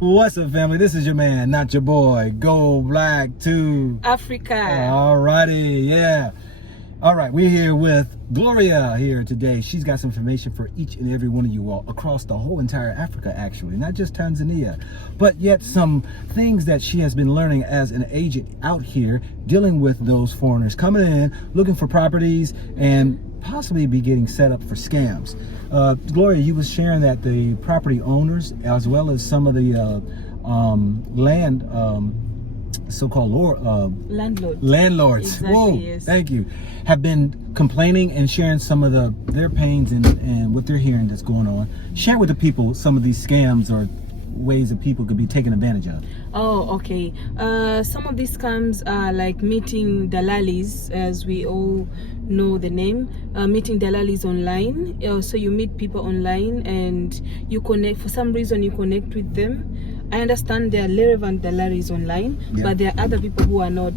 What's up, family? This is your man, not your boy. Go Black to Africa. Alrighty, yeah. All right, we're here with Gloria here today. She's got some information for each and every one of you all across the whole entire Africa, actually, not just Tanzania, but yet some things that she has been learning as an agent out here dealing with those foreigners coming in, looking for properties, and possibly be getting set up for scams. Gloria, you was sharing that the property owners, as well as some of the land so-called landlords. Exactly, Whoa, yes. thank you. Have been complaining and sharing some of their pains and what they're hearing that's going on. Share with the people some of these scams or ways that people could be taken advantage of. Oh, okay. Some of these scams are like meeting dalalis, as we all know the name. Meeting dalalis online. So you meet people online and you connect. For some reason, you connect with them. I understand there are relevant dalalis online, Yeah. but there are other people who are not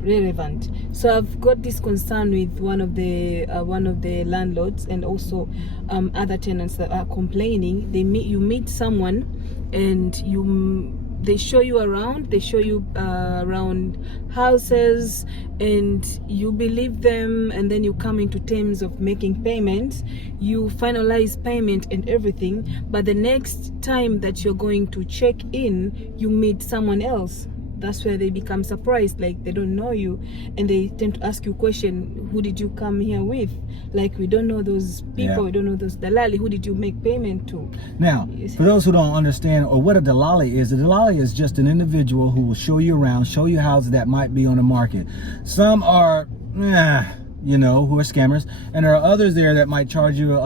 relevant. So I've got this concern with one of the landlords and also other tenants that are complaining. You meet someone and they show you around. They show you around houses, and you believe them, and then you come into terms of making payments. You finalize payment and everything, but the next time that you're going to check in, you meet someone else. That's where they become surprised, like they don't know you, and they tend to ask you question, who did you come here with? Like, we don't know those people, Yeah. we don't know those dalali, who did you make payment to? Now, for those who don't understand or what a dalali is just an individual who will show you around, show you houses that might be on the market. Some are, who are scammers, and there are others there that might charge you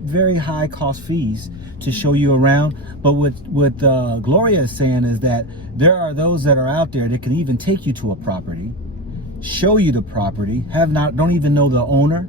very high cost fees to show you around. But what Gloria is saying is that there are those that are out there that can even take you to a property, show you the property, don't even know the owner,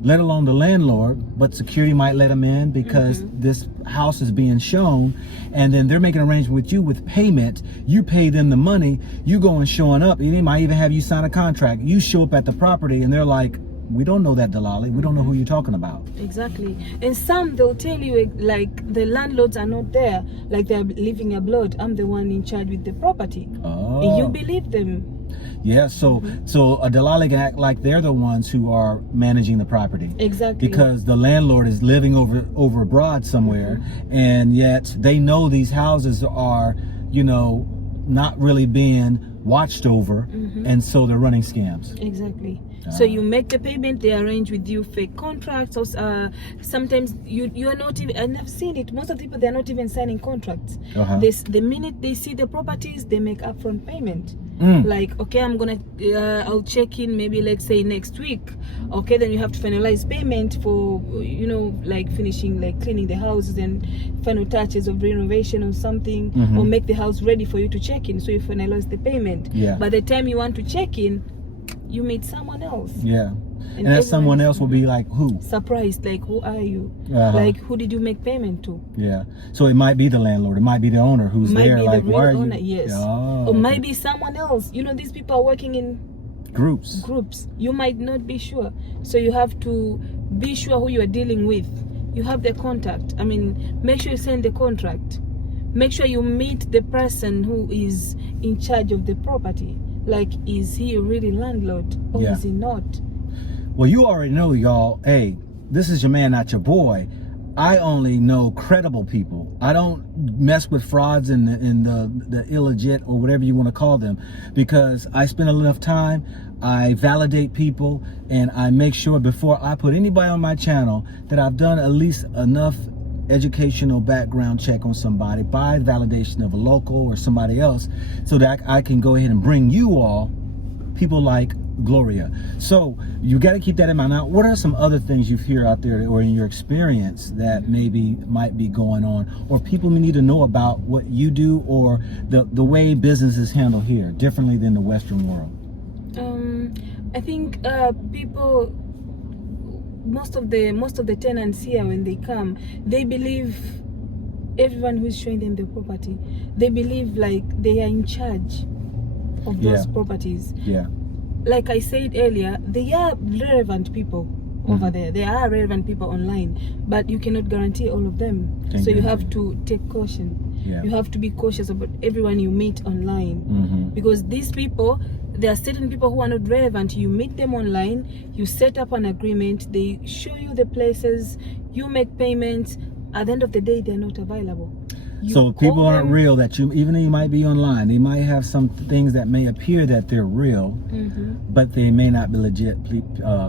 let alone the landlord, but security might let them in because this house is being shown, and then they're making an arrangement with you with payment. You pay them the money, you go and showing up, and they might even have you sign a contract. You show up at the property and they're like, we don't know that dalali, we don't know who you're talking about. Exactly. And some, they'll tell you like the landlords are not there, like they're living abroad. I'm the one in charge with the property. Oh. And you believe them. Yeah, so a dalali can act like they're the ones who are managing the property. Exactly. Because the landlord is living over abroad somewhere, and yet they know these houses are, not really being watched over, and so they're running scams. Exactly. So you make the payment, they arrange with you fake contracts, or sometimes you are not even, and I've seen it, most of the people, they're not even signing contracts. The minute they see the properties, they make upfront payment. Like, okay, I'll check in maybe, let's say, next week. Okay, then you have to finalize payment for, like finishing, like cleaning the houses and final touches of renovation or something, or make the house ready for you to check in. So you finalize the payment. Yeah. By the time you want to check in, you meet someone else. Yeah. And that someone else will be like, who? Surprised, like, who are you? Like, who did you make payment to? Yeah. So it might be the landlord, it might be the owner who's might there. Be like, the real why are owner, you? yes. Oh, Or might be someone else. These people are working in groups. You might not be sure. So you have to be sure who you are dealing with. You have the contact. Make sure you send the contract. Make sure you meet the person who is in charge of the property. Like, is he really landlord or is he not? Well, you already know, y'all. Hey, this is your man, not your boy. I only know credible people. I don't mess with frauds and the illegit or whatever you want to call them, because I spend enough time, I validate people, and I make sure before I put anybody on my channel that I've done at least enough educational background check on somebody by validation of a local or somebody else, so that I can go ahead and bring you all people like Gloria. So you got to keep that in mind. Now, what are some other things you hear out there or in your experience that maybe might be going on, or people need to know about what you do, or the way business is handled here differently than the Western world? I think people, most of the tenants here, when they come, they believe everyone who is showing them the property, they believe like they are in charge of those properties. Yeah. Like I said earlier, they are relevant people over there. There are relevant people online, but you cannot guarantee all of them. So you have to take caution. Yeah. You have to be cautious about everyone you meet online, because these people, there are certain people who are not relevant. You meet them online, you set up an agreement, they show you the places, you make payments. At the end of the day, they're not available. So people aren't real, that you, even though you might be online, they might have some things that may appear that they're real, but they may not be legit,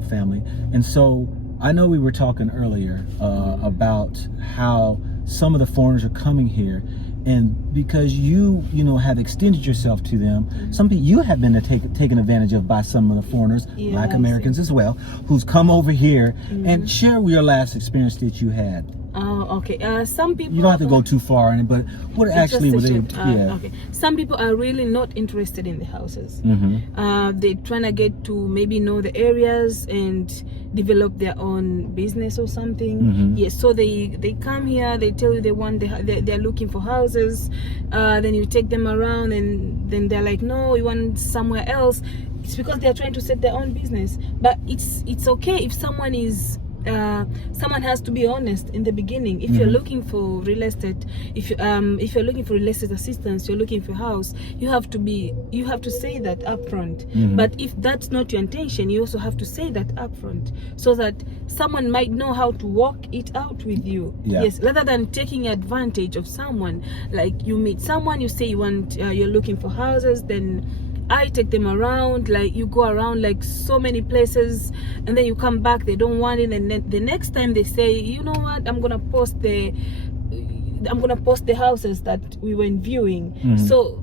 family. And so I know we were talking earlier about how some of the foreigners are coming here, and because you know, have extended yourself to them, some people you have been taken advantage of by some of the foreigners, Black Americans as well, who's come over here. And share your last experience that you had. Okay. Some people. You don't have to go too far in it, but what actually were they? Okay. Some people are really not interested in the houses. They're trying to get to maybe know the areas and develop their own business or something. Yes. So they come here. They tell you they're looking for houses. Then you take them around, and then they're like, no, we want somewhere else. It's because they're trying to set their own business. But it's okay if someone is. Someone has to be honest in the beginning. If you're looking for real estate, if you're looking for real estate assistance, you're looking for a house, you have to say that up front. But if that's not your intention, you also have to say that up front, so that someone might know how to work it out with you. Yes, rather than taking advantage of someone. Like, you meet someone, you say you're looking for houses, then I take them around, like you go around like so many places, and then you come back, they don't want it, and then the next time they say, you know what, I'm gonna post the houses that we went viewing. So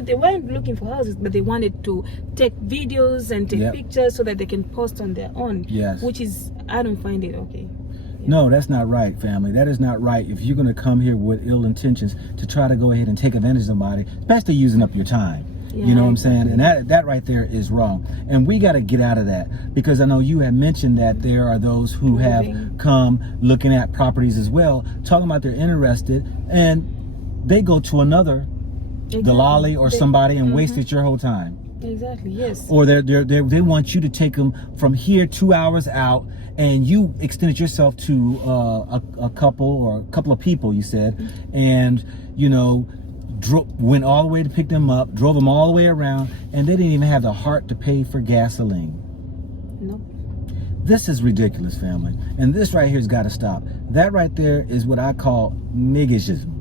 they weren't looking for houses, but they wanted to take videos and take pictures so that they can post on their own. Which is, I don't find it okay. No, that's not right, family. That is not right. If you're going to come here with ill intentions to try to go ahead and take advantage of somebody, especially using up your time. You know what I'm saying? And that right there is wrong. And we got to get out of that, because I know you had mentioned that there are those who have come looking at properties as well, talking about they're interested, and they go to another Dalali or somebody and wasted your whole time. Exactly, yes. Or they want you to take them from here 2 hours out, and you extended yourself to a couple or a couple of people, you said, and you know, went all the way to pick them up, drove them all the way around, and they didn't even have the heart to pay for gasoline. Nope. This is ridiculous, family, and this right here's got to stop. That right there is what I call niggism.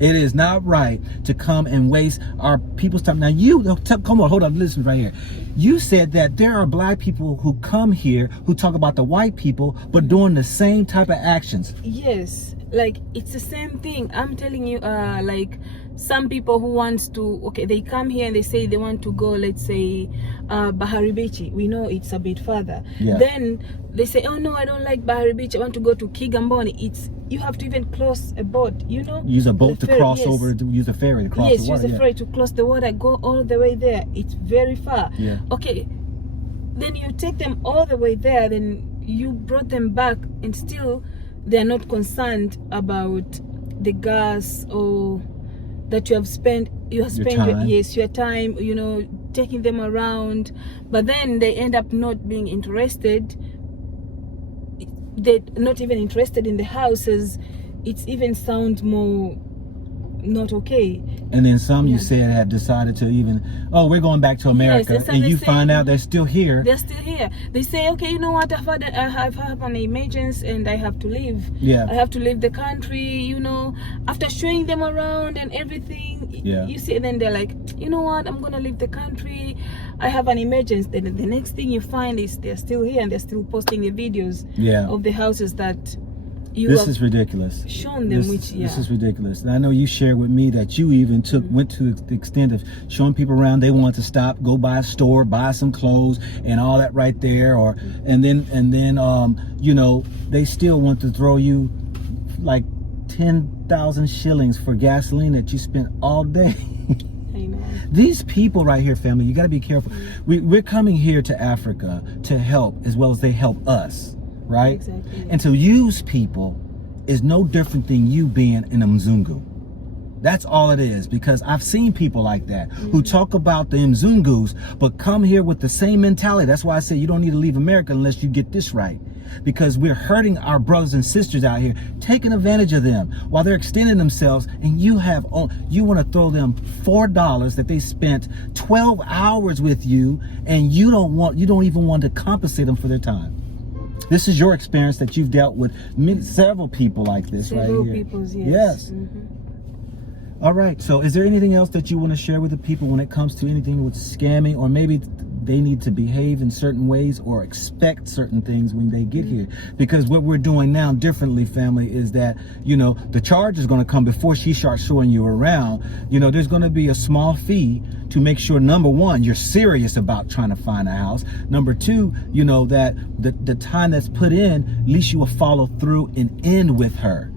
It is not right to come and waste our people's time. Now come on, hold on, listen right here. You said that there are black people who come here who talk about the white people, but doing the same type of actions. Yes, like it's the same thing. I'm telling you, like some people who wants to, they come here and they say they want to go, let's say Bahari Beach. We know it's a bit further. Then they say, oh no, I don't like Bahari Beach, I want to go to Kigamboni. You have to even cross a boat, you know, use a boat to cross over, use a ferry to cross the water. Use a ferry to cross the water, go all the way there. It's very far. Okay, then you take them all the way there, then you brought them back, and still they're not concerned about the gas or that you have spent your time, you know, taking them around. But then they end up not being interested. They're not even interested in the houses. It's even sound more not okay. And then some you said have decided to even, we're going back to America, and you find out they're still here. They're still here. They say, okay, you know what, I have an emergency and I have to leave. I have to leave the country, you know. After showing them around and everything, you see, and then they're like, you know what, I'm gonna leave the country, I have an emergency. Then the next thing you find is they're still here, and they're still posting the videos of the houses that this is ridiculous. Shown them, this is ridiculous. And I know you shared with me that you even went to the extent of showing people around. They want to stop, go by a store, buy some clothes, and all that right there. And then you know, they still want to throw you like 10,000 shillings for gasoline that you spent all day. These people right here, family, you got to be careful. We're coming here to Africa to help as well as they help us. Right? Exactly. And to use people is no different than you being in a Mzungu. That's all it is, because I've seen people like that who talk about the Mzungus but come here with the same mentality. That's why I say you don't need to leave America unless you get this right. because we're hurting our brothers and sisters out here, taking advantage of them while they're extending themselves, and you want to throw them $4 that they spent 12 hours with you, and you don't even want to compensate them for their time. This is your experience that you've dealt with several people like this right here. Several people, yes. Yes. Mm-hmm. All right. So is there anything else that you want to share with the people when it comes to anything with scamming, or maybe they need to behave in certain ways or expect certain things when they get here? Because what we're doing now differently, family, is that, the charge is going to come before she starts showing you around. There's going to be a small fee to make sure, number one, you're serious about trying to find a house. Number two, that the time that's put in, at least you will follow through and end with her.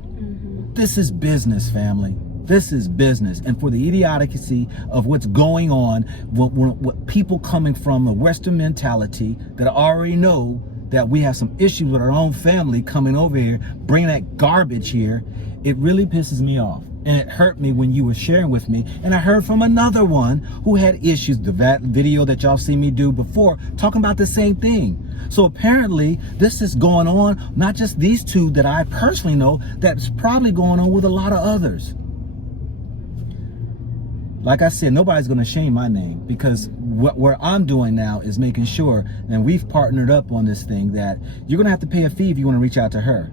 This is business, family. This is business. And for the idiocy of what's going on, what people coming from a Western mentality that already know that we have some issues with our own family coming over here, bringing that garbage here, it really pisses me off. And it hurt me when you were sharing with me. And I heard from another one who had issues, the video that y'all seen me do before, talking about the same thing. So apparently this is going on, not just these two that I personally know, that's probably going on with a lot of others. Like I said, nobody's going to shame my name, because what I'm doing now is making sure, and we've partnered up on this thing, that you're going to have to pay a fee if you want to reach out to her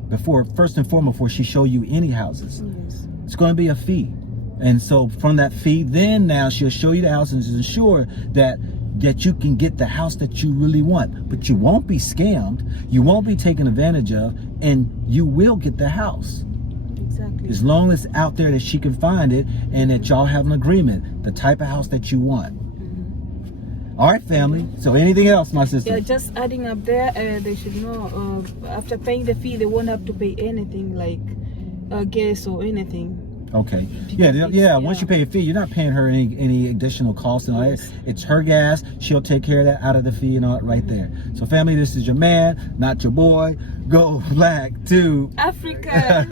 first and foremost, before she show you any houses. Yes. It's going to be a fee. And so from that fee, then now she'll show you the house and ensure that you can get the house that you really want. But you won't be scammed, you won't be taken advantage of, and you will get the house. Exactly. As long as out there that she can find it, and that y'all have an agreement, the type of house that you want. All right, family. So anything else, my sister? Yeah, just adding up there, they should know, after paying the fee, they won't have to pay anything like gas or anything. Okay. Yeah. Once you pay a fee, you're not paying her any additional costs and all that. It's her gas. She'll take care of that out of the fee and all that right there. So family, this is your man, not your boy. Go black to Africa.